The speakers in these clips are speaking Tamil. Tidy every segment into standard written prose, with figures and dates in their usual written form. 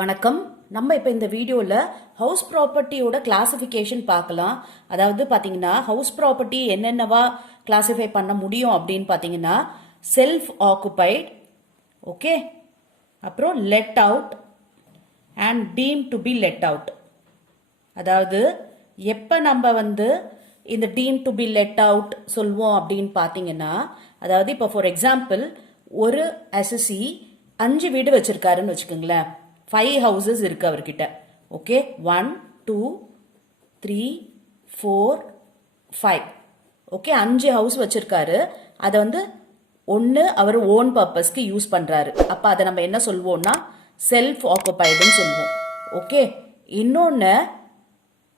வணக்கம். நம்ம இப்போ இந்த வீடியோவில் ஹவுஸ் ப்ராப்பர்ட்டியோட கிளாசிஃபிகேஷன் பார்க்கலாம். அதாவது பார்த்தீங்கன்னா ஹவுஸ் ப்ராப்பர்ட்டி என்னென்னவா கிளாசிஃபை பண்ண முடியும் அப்படின்னு பார்த்தீங்கன்னா செல்ஃப் ஆக்குபைட், ஓகே, அப்புறம் let out and deemed to be let out. அதாவது எப்போ நம்ம இந்த deemed to be let out சொல்வோம் அப்படின்னு பார்த்தீங்கன்னா, அதாவது இப்போ ஃபார் எக்ஸாம்பிள் ஒரு எஸ்எஸ்சி 5 வீடு வச்சிருக்காருன்னு வச்சுக்கோங்களேன். 5 ஹவுசஸ் இருக்கு அவர்கிட்ட. ஓகே, 1 2 3 4 5. ஓகே, 5 ஹவுஸ் வச்சிருக்காரு. அதை ஒன்று அவர் ஓன் பர்பஸ்க்கு யூஸ் பண்றாரு. அப்ப அதை நம்ம என்ன சொல்வோம்னா செல்ஃப் ஆக்குபைடுன்னு சொல்லுவோம். ஓகே, இன்னொன்னு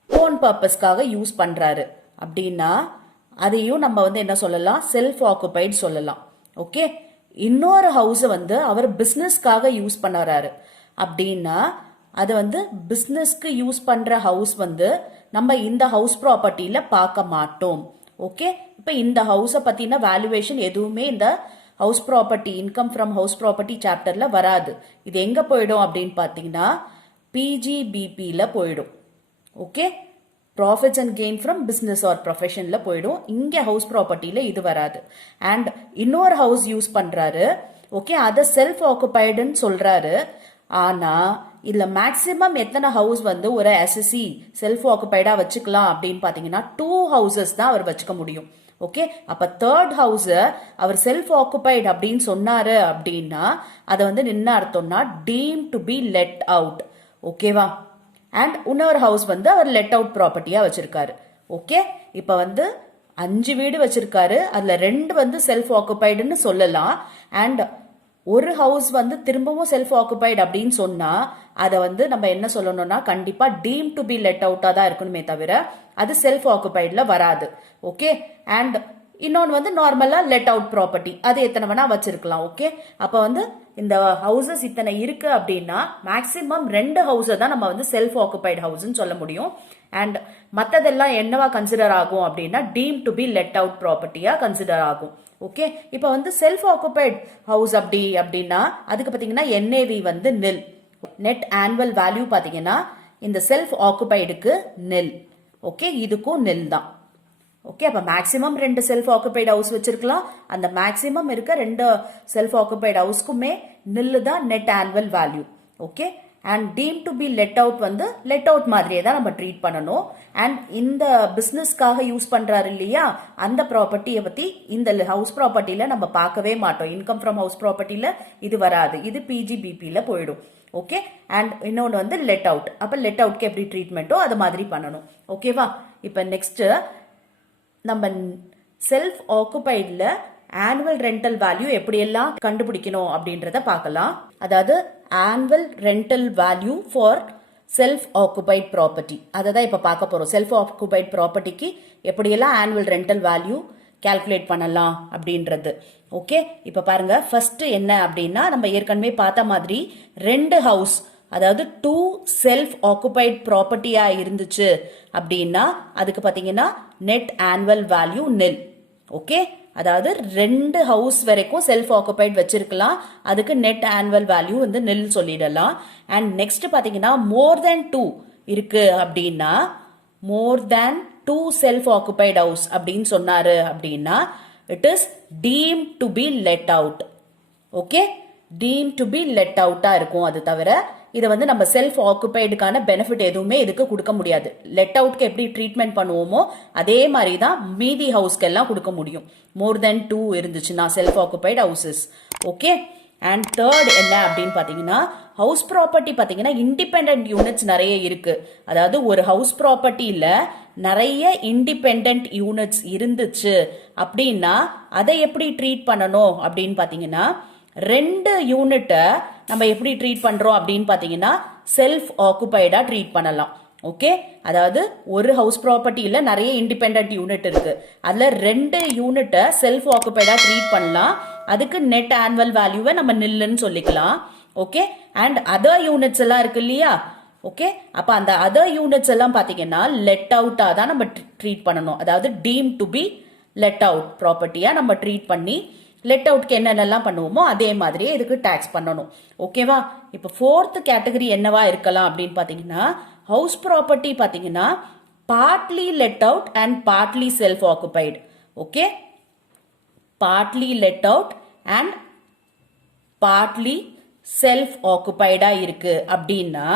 ஓன் பர்பஸ்க்காக யூஸ் பண்றாரு அப்படின்னா அதையும் நம்ம என்ன சொல்லலாம், செல்ஃப் ஆக்குபைடு சொல்லலாம். ஓகே, இன்னொரு ஹவுஸை அவர் பிஸ்னஸ்க்காக யூஸ் பண்ணுறாரு அப்படின்னா அது பிஸ்னஸ்க்கு யூஸ் பண்ற ஹவுஸ் நம்ம இந்த ஹவுஸ் ப்ராப்பர்ட்டியில பார்க்க மாட்டோம். ஓகே, இப்போ இந்த ஹவுஸை பத்தின வேல்யூவேஷன் எதுவுமே இந்த house property income from house property சாப்டர்ல வராது. இது எங்க போயிடும் அப்படின்னு பார்த்தீங்கன்னா பிஜிபிபியில் போயிடும். Okay, profits and gain from business or ப்ரொஃபஷன்ல போயிடும். இங்கே ஹவுஸ் ப்ராப்பர்ட்டியில இது வராது. அண்ட் இன்னொரு ஹவுஸ் யூஸ் பண்றாரு. ஓகே, அதை செல்ஃப் ஆக்குபைடுன்னு சொல்றாரு. ஆனா இதுல மேக்சிமம் எத்தனை ஹவுஸ் ஒரு எஸ்எஸ்சி செல்ஃப் ஆக்குபைடா வச்சுக்கலாம் அப்படின்னு பாத்தீங்கன்னா 2 ஹவுசஸ் தான் அவர் வச்சுக்க முடியும். ஓகே, அப்ப தேர்ட் ஹவுஸ் அவர் செல்ஃப் ஆக்குபைட் அப்படின்னு சொன்னாரு அப்படின்னா அதை என்ன அர்த்தம்னா deemed to be let out. ஓகேவா? அண்ட் இன்னொரு ஹவுஸ் அவர் லெட் அவுட் ப்ராப்பர்ட்டியா வச்சிருக்காரு. ஓகே, இப்ப 5 வீடு வச்சிருக்காரு. அதுல 2 செல்ஃப் ஆக்குபைடுன்னு சொல்லலாம். அண்ட் ஒரு ஹவுஸ் திரும்பவும் செல்ஃப் ஆக்குபைடு அப்படின்னு சொன்னா அதை நம்ம என்ன சொல்லணும்னா கண்டிப்பா டீம் டு பி லெட் அவுட்டா தான் இருக்கணுமே தவிர அது செல்ஃப் ஆக்குபைட்ல வராது. ஓகே, அண்ட் இன்னொன்று நார்மலா லெட் அவுட் ப்ராப்பர்ட்டி, அது எத்தனை வேணா வச்சிருக்கலாம். ஓகே, அப்ப இந்த ஹவுசஸ் இத்தனை இருக்கு அப்படின்னா மேக்சிமம் 2 ஹவுஸை தான் நம்ம செல்ஃப் ஆக்குபைடு ஹவுஸ்ன்னு சொல்ல முடியும். அண்ட் மற்றதெல்லாம் என்னவா கன்சிடர் ஆகும் அப்படின்னா deemed to be let out ப்ராப்பர்ட்டியா கன்சிடர் ஆகும். ஓகே, இப்போ செல்ஃப் ஆக்குபைட் ஹவுஸ் அப்படின்னா அதுக்கு பார்த்தீங்கன்னா என்ஏவி நில், நெட் ஆனுவல் வேல்யூ பார்த்தீங்கன்னா இந்த செல்ஃப் ஆக்குபைடுக்கு நில். ஓகே, இதுக்கும் நில் தான். ஓகே, அப்ப மேக்சிமம் 2 செல்ஃப் ஆக்குபைட் ஹவுஸ் வச்சிருக்கலாம். அந்த மேக்சிமம் இருக்க 2 செல்ஃப் ஆக்குபைட் ஹவுஸ்க்குமே நில்லு தான் net annual value. Okay, and deemed to be let out let out மாதிரியே தான் நம்ம ட்ரீட் பண்ணணும். அண்ட் இந்த பிசினஸ்க்காக யூஸ் பண்றாரு இல்லையா, அந்த ப்ராப்பர்ட்டியை பத்தி இந்த ஹவுஸ் ப்ராப்பர்ட்டியில நம்ம பார்க்கவே மாட்டோம். இன்கம் ஃப்ரம் ஹவுஸ் ப்ராப்பர்ட்டியில இது வராது, இது பிஜிபிபியில போயிடும். ஓகே, அண்ட் இன்னொன்று லெட் அவுட். அப்ப லெட் அவுட்க்கு எப்படி ட்ரீட்மெண்ட்டோ அது மாதிரி பண்ணணும். ஓகேவா? இப்ப நெக்ஸ்ட் நம்ம செல்ஃப் ஆக்குபைட்ல ஆனுவல் ரெண்டல் வேல்யூ எப்படியெல்லாம் கண்டுபிடிக்கணும் அப்படின்றத பார்க்கலாம். அதாவது annual rental value for self occupied property அதை தான் இப்போ பார்க்க போறோம். செல்ஃப் ஆக்குபைட் ப்ராப்பர்ட்டிக்கு எப்படியெல்லாம் ஆனுவல் ரெண்டல் வேல்யூ கால்குலேட் பண்ணலாம் அப்படின்றது. ஓகே, இப்போ பாருங்க, ஃபர்ஸ்ட் என்ன அப்படின்னா நம்ம ஏற்கனவே பார்த்த மாதிரி 2 ஹவுஸ், அதாவது 2 செல்ஃப் ஆக்குபைட் ப்ராப்பர்ட்டியா இருந்துச்சு அப்படின்னா அதுக்கு பாத்தீங்கன்னா நெட் ஆனுவல் வேல்யூ நில். ஓகே, அதாவது 2 ஹவுஸ் வரைக்கும் செல்ஃப் ஆக்குபைட் வச்சிருக்கலாம், அதுக்கு நெட் ஆனுவல் வேல்யூ நில் சொல்லிடலாம். அண்ட் நெக்ஸ்ட் பாத்தீங்கன்னா மோர் தேன் 2 இருக்கு அப்படின்னா more than 2 self occupied house அப்படின்னு சொன்னாரு அப்படின்னா it is deemed to be let out. Okay, deemed to be let அவுட்டா இருக்கும். அது தவிர இதை நம்ம செல்ஃப் ஆக்குபைடுக்கான பெனிஃபிட் எதுவுமே இதுக்கு கொடுக்க முடியாது. லெட் அவுட்க்கு எப்படி ட்ரீட்மெண்ட் பண்ணுவோமோ அதே மாதிரி தான் மீதி ஹவுஸ்க்கு எல்லாம் கொடுக்க முடியும். மோர் தென் 2 இருந்துச்சுன்னா self occupied houses. Okay, and third என்ன அப்படின்னு பாத்தீங்கன்னா ஹவுஸ் ப்ராப்பர்ட்டி பாத்தீங்கன்னா இண்டிபெண்டன்ட் யூனிட்ஸ் நிறைய இருக்கு. அதாவது ஒரு ஹவுஸ் ப்ராப்பர்ட்டியில நிறைய இண்டிபெண்டன்ட் யூனிட்ஸ் இருந்துச்சு அப்படின்னா அதை எப்படி ட்ரீட் பண்ணணும் அப்படின்னு பாத்தீங்கன்னா 2 யூனிட்டை நம்ம எப்படி ட்ரீட் பண்றோம் அப்படின்னு பாத்தீங்கன்னா செல்ஃப் ஆக்குபைடா ட்ரீட் பண்ணலாம். ஓகே, அதாவது ஒரு ஹவுஸ் ப்ராப்பர்ட்டியில நிறைய இண்டிபெண்டன்ட் யூனிட் இருக்கு, அதுல 2 யூனிட்டை செல்ஃப் ஆக்குபைடா ட்ரீட் பண்ணலாம். அதுக்கு நெட் ஆனுவல் வேல்யூவை நம்ம நில்லுன்னு சொல்லிக்கலாம். ஓகே, அண்ட் அதர் யூனிட்ஸ் எல்லாம் இருக்கு இல்லையா. ஓகே, அப்ப அந்த அதர் யூனிட்ஸ் எல்லாம் பாத்தீங்கன்னா லெட் அவுட்டா தான் நம்ம ட்ரீட் பண்ணணும். அதாவது deemed to be let out ப்ராப்பர்ட்டியா நம்ம ட்ரீட் பண்ணி லெட் அவுட்க்கு என்னென்னலாம் பண்ணுவோமோ அதே மாதிரியே இதுக்கு டாக்ஸ் பண்ணணும். ஓகேவா? இப்போ ஃபோர்த் கேட்டகரி என்னவா இருக்கலாம் அப்படின்னு பார்த்தீங்கன்னா, ஹவுஸ் ப்ராப்பர்ட்டி பார்த்தீங்கன்னா partly let out and partly self occupied. Okay, partly let out and partly self ஆக்குபைடா இருக்கு அப்படின்னா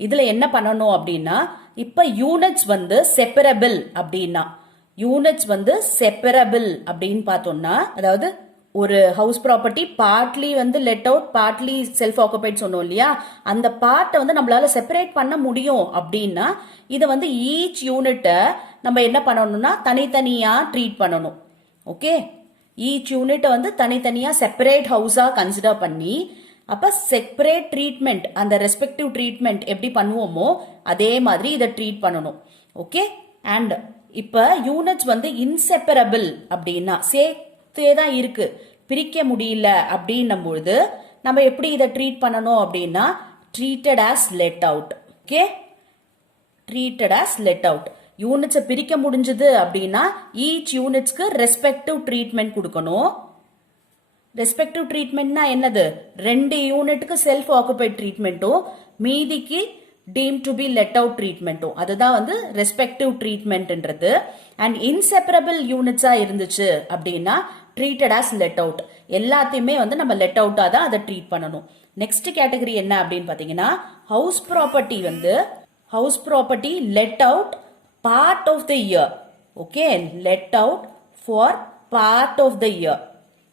இதுல என்ன பண்ணணும் அப்படின்னா, இப்ப யூனிட்ஸ் வந்து செப்பரபிள் அப்படின்னா, யூனிட்ஸ் வந்து செப்பரபிள் அப்படின்னு பார்த்தோம்னா, அதாவது ஒரு ஹவுஸ் ப்ராப்பர்ட்டி பார்ட்லி வந்து let out partly self occupied சொன்னோம் இல்லையா, அந்த பார்ட்டை வந்து நம்மளால செப்பரேட் பண்ண முடியும் அப்படின்னா இதை வந்து ஈச் யூனிட்டை நம்ம என்ன பண்ணணும்னா தனித்தனியா ட்ரீட் பண்ணணும். ஓகே, ஈச் யூனிட்டை வந்து தனித்தனியா செப்பரேட் ஹவுஸா கன்சிடர் பண்ணி அப்ப செப்பரேட் ட்ரீட்மெண்ட் அந்த ரெஸ்பெக்டிவ் ட்ரீட்மெண்ட் எப்படி பண்ணுவோமோ அதே மாதிரி இதை ட்ரீட் பண்ணணும். ஓகே, அண்ட் இப்ப யூனிட்ஸ் வந்து இன்செப்பரபிள் அப்படின்னா சேர்த்தே தான் இருக்கு, பிரிக்க முடியல அப்படின்னும் பொழுது நம்ம எப்படி இதை ட்ரீட் பண்ணணும் அப்படின்னா treated as let out. Okay, treated as let out. யூனிட்ஸை பிரிக்க முடிஞ்சது அப்படின்னா ஈச் யூனிட்ஸ்க்கு ரெஸ்பெக்டிவ் ட்ரீட்மெண்ட் கொடுக்கணும். ரெஸ்பெக்டிவ் ட்ரீட்மெண்ட்னா என்னது? 2 யூனிட்டுக்கு செல்ஃப் ஆக்குபைட் ட்ரீட்மெண்ட்டும் மீதிக்கு deemed to be let out ட்ரீட்மெண்ட்டும், அதுதான் வந்து ரெஸ்பெக்டிவ் ட்ரீட்மெண்ட்ன்றது. அண்ட் இன்செப்பரபிள் யூனிட்ஸா இருந்துச்சு அப்படின்னா ட்ரீட்டட் ஆஸ் லெட் அவுட். எல்லாத்தையுமே வந்து நம்ம லெட் அவுட்டா தான் அதை ட்ரீட் பண்ணணும். நெக்ஸ்ட் கேட்டகரி என்ன அப்படின்னு பாத்தீங்கன்னா, ஹவுஸ் ப்ராப்பர்ட்டி வந்து house property let out part of the year. Okay, let out for part of the year.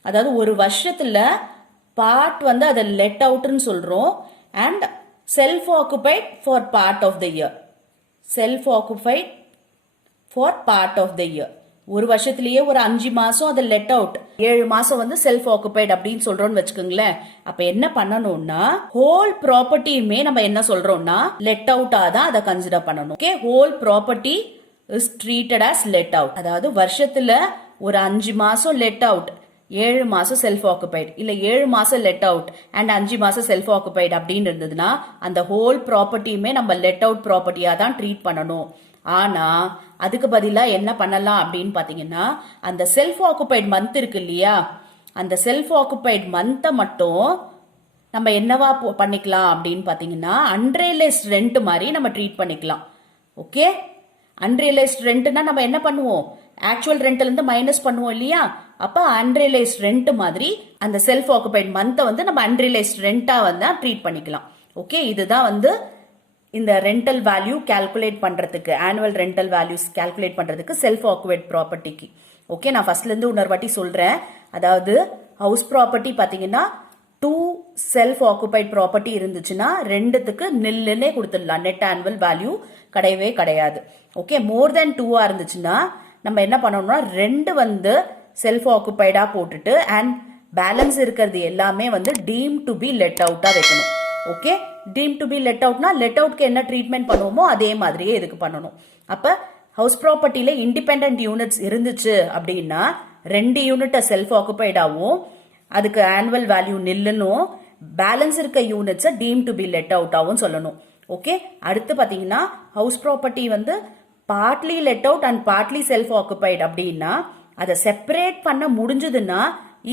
அதாவது ஒரு வருஷத்துல பார்ட் வந்து அதை லெட் அவுட்னு சொல்றோம். And self occupied for part of the year. Self occupied for part of the year. ஒரு வருஷத்திலேயே ஒரு 5 மாசம் அதை லெட் அவுட், 7 மாசம் வந்து செல்ஃப் ஆக்குபைட் அப்படின்னு சொல்றோம்னு வச்சுக்கோங்களேன். அப்ப என்ன பண்ணணும்னா ஹோல் ப்ராப்பர்ட்டியுமே நம்ம என்ன சொல்றோம்னா லெட் அவுட்டா தான் அதை கன்சிடர் பண்ணணும். Okay, whole property is treated as let out. அதாவது வருஷத்துல ஒரு 5 மாசம் லெட் அவுட், 7 மாசம் செல்ஃப் ஆக்குபைட், இல்ல 7 மாசம் லெட் அவுட் அண்ட் 5 மாசம் செல்ஃப் ஆக்குபைட் அப்படின்னு இருந்ததுன்னா அந்த ஹோல் ப்ராப்பர்ட்டியுமே நம்ம லெட் அவுட் ப்ராப்பர்ட்டியா தான் ட்ரீட் பண்ணணும். ஆனா அதுக்கு பதிலா என்ன பண்ணலாம் அப்படின்னு பாத்தீங்கன்னா, அந்த செல்ஃப் ஆக்குபைட் மந்த் இருக்கு இல்லையா, அந்த செல்ஃப் ஆக்குபைட் மந்த்தை மட்டும் நம்ம என்னவா பண்ணிக்கலாம் அப்படின்னு பாத்தீங்கன்னா அன்ரியலைஸ்ட் ரெண்ட் மாதிரி நம்ம ட்ரீட் பண்ணிக்கலாம். ஓகே, அன்ரியலைஸ்ட் ரெண்ட்னா நம்ம என்ன பண்ணுவோம், ஆக்சுவல் ரெண்ட்ல இருந்து மைனஸ் பண்ணுவோம் இல்லையா, அப்ப அன்ரியலைஸ்ட் ரெண்ட் மாதிரி அந்த செல்ஃப் ஆக்குபைட் மந்த்தை வந்து நம்ம அன்ரியலைஸ்ட் ரெண்டா வந்து ட்ரீட் பண்ணிக்கலாம். ஓகே, இதுதான் வந்து இந்த ரெண்டல் வேல்யூ கால்குலேட் பண்றதுக்கு, ஆனுவல் ரெண்டல் வேல்யூஸ் கால்குலேட் பண்றதுக்கு செல்ஃப் ஆக்குபைட் ப்ராப்பர்ட்டிக்கு. ஓகே, நான் ஃபர்ஸ்ட்ல இருந்து இன்னொரு வாட்டி சொல்றேன். அதாவது ஹவுஸ் ப்ராப்பர்ட்டி பாத்தீங்கன்னா 2 செல்ஃப் ஆக்குபைட் ப்ராப்பர்ட்டி இருந்துச்சுன்னா 2த்துக்கு நில்லுன்னே கொடுத்துடலாம், நெட் ஆனுவல் வேல்யூ கிடையவே கிடையாது. ஓகே, மோர் தென் 2 இருந்துச்சுன்னா நம்ம என்ன பண்ணணும்னா 2 வந்து செல்ஃப் ஆக்குபைடா போட்டுட்டு அண்ட் பேலன்ஸ் இருக்கிறது எல்லாமே வந்து டீம் டு பி லெட் அவுட்டா வைக்கணும். ஓகே, டீம் டு பி லெட் அவுட்னா லெட் அவுட்க்கு என்ன ட்ரீட்மெண்ட் பண்ணுவோமோ அதே மாதிரியே இதுக்கு பண்ணணும். அப்ப ஹவுஸ் ப்ராப்பர்ட்டியில இண்டிபெண்டன்ட் யூனிட்ஸ் இருந்துச்சு அப்படின்னா 2 யூனிட்டை செல்ஃப் ஆக்குபைடாவும் அதுக்கு ஆனுவல் வேல்யூ நில்லுன்னும் பேலன்ஸ் இருக்க யூனிட்ஸை டீம் டு பி லெட் அவுட்டாவும் சொல்லணும். ஓகே, அடுத்து பாத்தீங்கன்னா ஹவுஸ் ப்ராப்பர்ட்டி வந்து partly let out and partly self occupied அப்படின்னா அதை செப்பரேட் பண்ண முடிஞ்சதுன்னா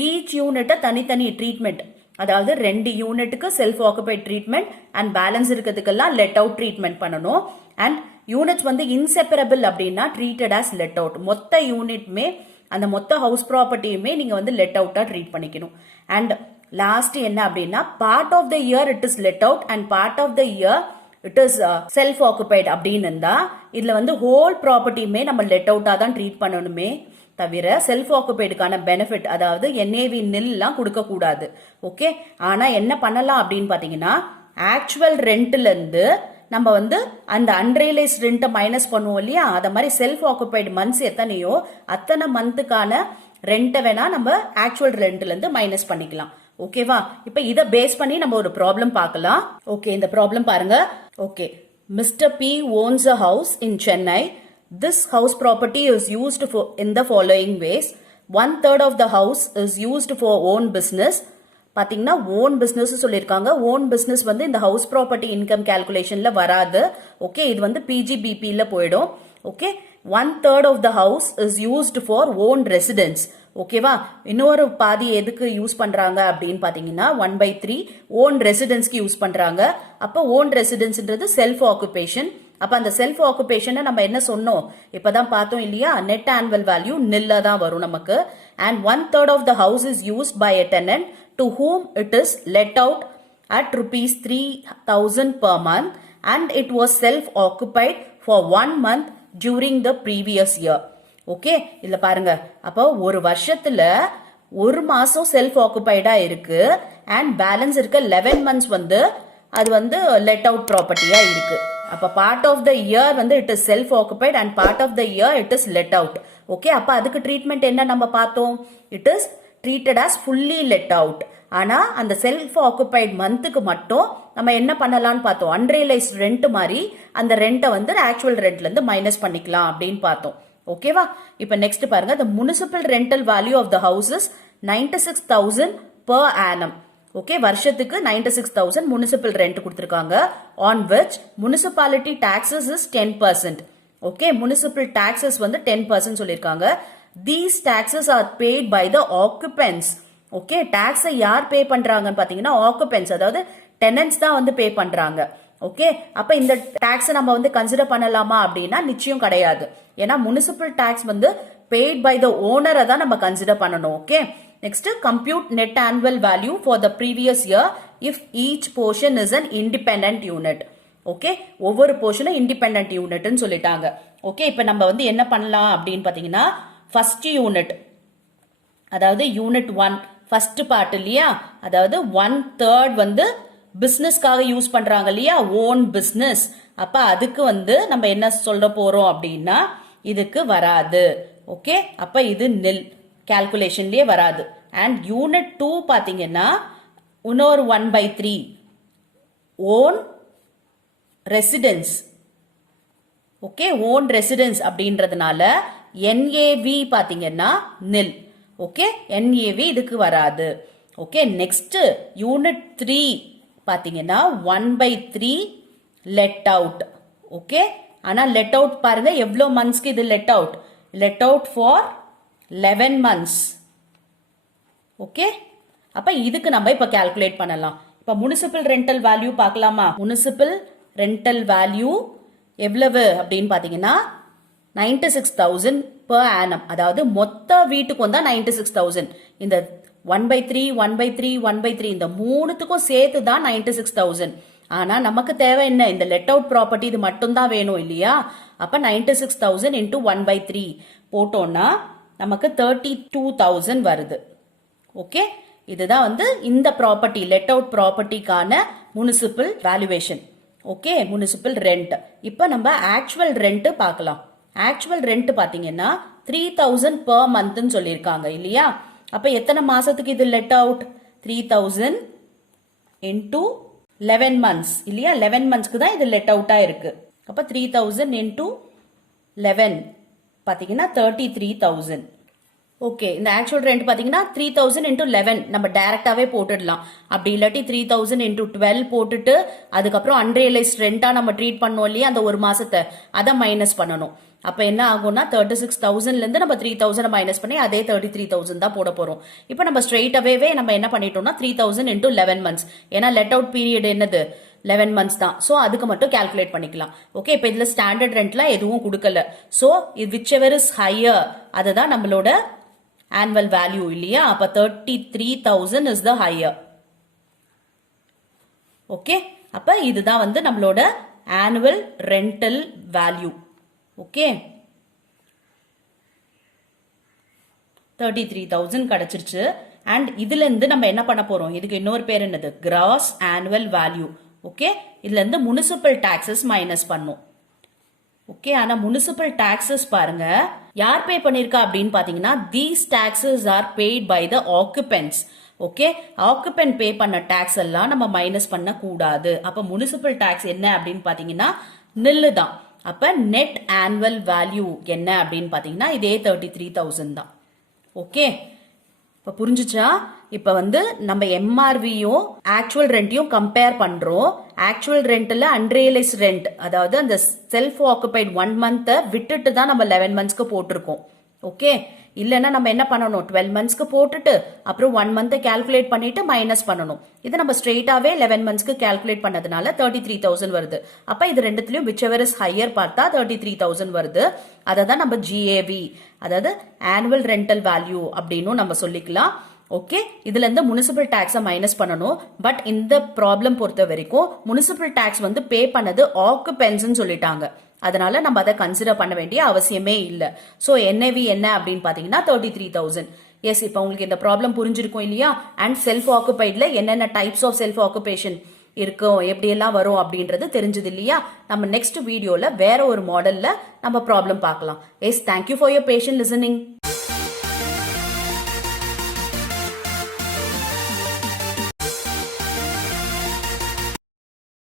ஈச் யூனிட்டை தனித்தனி ட்ரீட்மெண்ட், அதாவது 2 யூனிட்டுக்கு self occupied treatment and balance இருக்கிறதுக்கெல்லாம் லெட் அவுட் ட்ரீட்மெண்ட் பண்ணணும். அண்ட் யூனிட்ஸ் வந்து இன்செப்பரபிள் அப்படின்னா ட்ரீட்டட் ஆஸ் லெட் அவுட். மொத்த யூனிட்மே அந்த மொத்த ஹவுஸ் ப்ராப்பர்ட்டியுமே நீங்க வந்து லெட் அவுட்டா ட்ரீட் பண்ணிக்கணும். அண்ட் லாஸ்ட் என்ன அப்படின்னா part of the year it is let out and part of the year it is self occupied அப்படின்னு இருந்தா இதுல வந்து ஹோல் ப்ராப்பர்ட்டியுமே நம்ம லெட் அவுட்டா தான் ட்ரீட் பண்ணணுமே தவிர செல்ஃப் ஆக்குபைடுக்கான பெனிஃபிட் அதாவது என்ஏவி நில்லாம் கொடுக்க கூடாது. ஓகே, ஆனா என்ன பண்ணலாம் அப்படின்னு பாத்தீங்கன்னா ஆக்சுவல் ரெண்ட்ல இருந்து நம்ம வந்து அந்த அன்ரியலைஸ் ரெண்ட்டை மைனஸ் பண்ணுவோம் இல்லையா, அத மாதிரி செல்ஃப் ஆக்குபைடு மந்த்ஸ் எத்தனையோ அத்தனை மந்த்துக்கான ரெண்ட்டை வேணா நம்ம ஆக்சுவல் ரெண்ட்ல இருந்து மைனஸ் பண்ணிக்கலாம். ஓகேவா, இப்ப இத பேஸ் பண்ணி நம்ம ஒரு ப்ராப்ளம் பார்க்கலாம். ஓகே, இந்த ப்ராப்ளம் பாருங்க. Okay, mister B owns a house in Chennai. This house property is used for in the following ways. 1/3 of the house is used for own business. பாத்தீங்கன்னா ஓன் பிசினஸ் சொல்லியிருக்காங்க. ஓன் பிசினஸ் வந்து இந்த ஹவுஸ் ப்ராப்பர்ட்டி இன்கம் கால்குலேஷன்ல வராது. ஓகே, இது வந்து பிஜிபிபில போயிடும். Okay, 1/3 of the house is used for own residence. ஓகேவா? இன்னொரு பாதி எதுக்கு யூஸ் பண்றாங்க அப்படின்னு பாத்தீங்கன்னா 1/3 ஓன் ரெசிடென்ஸ்க்கு யூஸ் பண்றாங்க. அப்ப ஓன் ரெசிடென்ஸ்ன்றது செல்ஃப் ஆக்குபேஷன். அப்ப அந்த செல்ஃப் ஆக்குபேஷனை நம்ம என்ன சொன்னோம், இப்பதான் பார்த்தோம் இல்லையா, நெட் ஆனுவல் வேல்யூ நில்லா தான் வரும் நமக்கு. And 1/3 of the house is used by a tenant to whom it is let out at rupees 3,000 per month and it was self occupied for 1 month during the previous year. Okay, இல்ல பாருங்க, அப்போ ஒரு வருஷத்துல ஒரு மாசம் செல்ஃப் ஆக்குபைடா இருக்கு அண்ட் பேலன்ஸ் இருக்க 11 months வந்து அது வந்து லெட் அவுட் ப்ராப்பர்ட்டியா இருக்கு. அப்ப பார்ட் ஆஃப் த இயர் வந்து it is self occupied and part of the year it is let out. Okay, அப்ப அதுக்கு ட்ரீட்மெண்ட் என்ன நம்ம பார்த்தோம், it is treated as fully let out. ஆனா அந்த செல்ஃப் ஆக்குபைட் மந்த்துக்கு மட்டும் நம்ம என்ன பண்ணலாம்னு பார்த்தோம், அன்ரியலைஸ்ட் ரெண்ட் மாதிரி அந்த ரெண்ட்டை வந்து ஆக்சுவல் ரெண்ட்ல இருந்து மைனஸ் பண்ணிக்கலாம் அப்படின்னு பார்த்தோம். ஓகேவா? இப்ப நெக்ஸ்ட் பாருங்க, the municipal rental value of the house is 96,000 per annum. Okay, வருஷத்துக்கு 96,000 முனிசிபல் ரெண்ட் கொடுத்திருக்காங்க. on which municipality taxes is 10%. Okay, municipal taxes வந்து 10% சொல்லிருக்காங்க. these taxes are paid by the occupants. Okay, டாக்ஸை யார் பே பண்றாங்கன்னு பாத்தீங்கன்னா ஆக்குபென்ட்ஸ், அதாவது டெனன்ட்ஸ் தான் வந்து பே பண்றாங்க. ஓகே, அப்ப இந்த டாக்ஸ் நம்ம வந்து கன்சிடர் பண்ணலாமா அப்படின்னா நிச்சயம் கிடையாது. ஏன்னா முனிசிபல் டாக்ஸ் வந்து பெய்ட் பை த ஓனரை தான் நம்ம கன்சிடர் பண்ணணும். Okay, next compute net annual value for the previous year if each portion is an independent unit. Okay, ஒவ்வொரு போர்ஷனும் இண்டிபெண்டன்ட் யூனிட்னு சொல்லிட்டாங்க. ஓகே, இப்ப நம்ம வந்து என்ன பண்ணலாம் அப்படின்னு பாத்தீங்கன்னா ஃபர்ஸ்ட் யூனிட், அதாவது யூனிட் 1 ஃபர்ஸ்ட் பார்ட் இல்லையா, அதாவது 1/3 வந்து பிசினஸ்க்காக யூஸ் பண்றாங்க இல்லையா, ஓன் பிசினஸ். அப்ப அதுக்கு வந்து நம்ம என்ன சொல்ல போறோம் அப்படின்னா இதுக்கு வராது. ஓகே, அப்ப இது நில், கால்குலேஷன்லயே வராது. அண்ட் யூனிட் 2 பாத்தீங்கன்னா இன்னொரு 1/3 own residence. Okay, own residence அப்படின்றதுனால என்ஏவி பாத்தீங்கன்னா நில். ஓகே, என்ஏவி இதுக்கு வராது. ஓகே, நெக்ஸ்ட் யூனிட் 3 பாத்தீங்கன்னா 1/3 லெட் அவுட். ஓகே, ஆனா லெட் அவுட் பாருங்க எவ்வளவு மந்த்ஸ்க்கு இது let out, let out for 11 months. Okay, அப்ப இதுக்கு நம்ம இப்ப கால்குலேட் பண்ணலாம். இப்ப முனிசிபல் ரெண்டல் வேல்யூ பார்க்கலாமா? முனிசிபல் ரெண்டல் வேல்யூ எவ்வளவு அப்படின்னு பாத்தீங்கன்னா 96,000 per annum. அதாவது மொத்த வீட்டுக்கு வந்தா 96,000. இந்த 1/3 1/3 1/3 இந்த மூணுத்துக்கும் சேர்த்து தான் 96,000. ஆனா நமக்கு தேவை என்ன, இந்த லெட் அவுட் ப்ராப்பர்ட்டி இது மட்டும் தான் வேணும் இல்லையா. அப்ப 96,000 into 1/3 போட்டோம்னா நமக்கு 32,000 வருது. ஓகே, இதுதான் வந்து இந்த ப்ராப்பர்ட்டி லெட் அவுட் ப்ராப்பர்ட்டிக்கான municipal valuation. Okay, municipal rent. இப்ப நம்ம ஆக்சுவல் ரெண்ட் பார்க்கலாம். ஆக்சுவல் ரெண்ட் பாத்தீங்கன்னா 3,000 per month சொல்லியிருக்காங்க இல்லையா. அப்ப எத்தனை மாசத்துக்கு இது லெட் அவுட், 3,000 into 11 months இல்லையா. 11 monthsக்கு தான் இது லெட் அவுட்டா இருக்கு. அப்ப 3,000 into 11 பாத்தீங்கன்னா 33,000. ஓகே, இந்த ஆக்சுவல் ரெண்ட் பாத்தீங்கன்னா 3,000 into 11 நம்ம டைரக்டாவே போட்டுடலாம். அப்படி இல்லாட்டி 3,000 into 12 போட்டுட்டு அதுக்கப்புறம் அன்ரியலைஸ்ட் ரெண்டா நம்ம ட்ரீட் பண்ணோம் இல்லையா அந்த ஒரு மாசத்தை, அதை மைனஸ் பண்ணணும். அப்ப என்ன ஆகும்னா 36,000ல இருந்து நம்ம 3,000 மைனஸ் பண்ணி அதே 33,000 தான் போட போறோம். இப்ப நம்ம ஸ்ட்ரெயிட் அவேவே நம்ம என்ன பண்ணிட்டோம்னா 3,000 into 11 months, ஏன்னா லெட் அவுட் பீரியட் என்னது 11 months தான். சோ அதுக்கு மட்டும் கால்குலேட் பண்ணிக்கலாம். ஓகே, இப்ப இதுல ஸ்டாண்டர்ட் ரெண்ட்ல எதுவும் கொடுக்கல. So which ever is higher அதுதான் நம்மளோட annual value இல்லையா. அப்ப 33,000 is the higher. ஓகே, அப்ப இதுதான் வந்து நம்மளோட annual rental value. ஓகே, 33,000 கிடைச்சிருச்சு. அண்ட் இதுல இருந்து நம்ம என்ன பண்ண போறோம், இதுக்கு இன்னொரு பேர் என்னது, கிராஸ் ஆனுவல் வேல்யூ. ஓகே, இதுல இருந்து முனிசிபல் டாக்ஸஸ் மைனஸ் பண்ணும். ஓகே, ஆனா முனிசிபல் டாக்ஸஸ் பாருங்க யார் பே பண்ணிருக்கா அப்படின்னு பாத்தீங்கன்னா these taxes are paid by the occupants. Okay, occupant pay பண்ண டாக்ஸ் எல்லாம் நம்ம மைனஸ் பண்ண கூடாது. அப்ப முனிசிபல் டாக்ஸ் என்ன அப்படின்னு பாத்தீங்கன்னா நில்லு தான். அப்ப நெட் ஆனுவல் வேல்யூ என்ன அப்படின்னு பாத்தீங்கன்னா இதே 33,000 தான். ஓகே, இப்ப புரிஞ்சுச்சா? இப்ப வந்து நம்ம எம்ஆர்வியும் ஆக்சுவல் ரெண்டையும் கம்பேர் பண்றோம். ஆக்சுவல் ரெண்ட்ல அன்ரியலைஸ்ட் ரெண்ட், அதாவது அந்த செல்ஃப் ஆக்குபைட் 1 month விட்டுட்டு தான் நம்ம 11 monthsக்கு போட்டிருக்கோம். ஓகே, இல்லைன்னா நம்ம என்ன பண்ணணும், 12 மந்த்ஸ்க்கு போட்டுட்டு அப்புறம் 1 மந்த் கால்குலேட் பண்ணிட்டு மைனஸ் பண்ணணும். இது நம்ம ஸ்ட்ரெயிட்டாவே 11 மந்த்ஸ்க்கு கால்குலேட் பண்ணதுனால 33,000 வருது. அப்ப இது ரெண்டுத்துலயும் whichever is higher பார்த்தா 33,000 வருது. அதை தான் நம்ம GAV, அதாவது ஆனுவல் ரெண்டல் வேல்யூ அப்படின்னு நம்ம சொல்லிக்கலாம். ஓகே, இதுல இருந்து முனிசிபல் டாக்ஸை மைனஸ் பண்ணணும். பட் இந்த ப்ராப்ளம் பொறுத்த வரைக்கும் முனிசிபல் டாக்ஸ் வந்து பே பண்ணது ஆக்குபென்ஸ்ன்னு சொல்லிட்டாங்க. அதனால நம்ம அதை கன்சிடர் பண்ண வேண்டிய அவசியமே இல்லை. ஸோ NAV என்ன அப்படின்னு பாத்தீங்கன்னா 33,000. எஸ், இப்போ உங்களுக்கு இந்த ப்ராப்ளம் புரிஞ்சிருக்கும் இல்லையா? அண்ட் செல்ஃப் ஆக்குபைட்ல என்னென்ன டைப்ஸ் ஆஃப் செல்ஃப் ஆக்குபேஷன் இருக்கும், எப்படியெல்லாம் வரும் அப்படின்றது தெரிஞ்சது இல்லையா? நம்ம நெக்ஸ்ட் வீடியோல வேற ஒரு மாடல்ல நம்ம ப்ராப்ளம் பார்க்கலாம். Yes, thank you for your patient listening.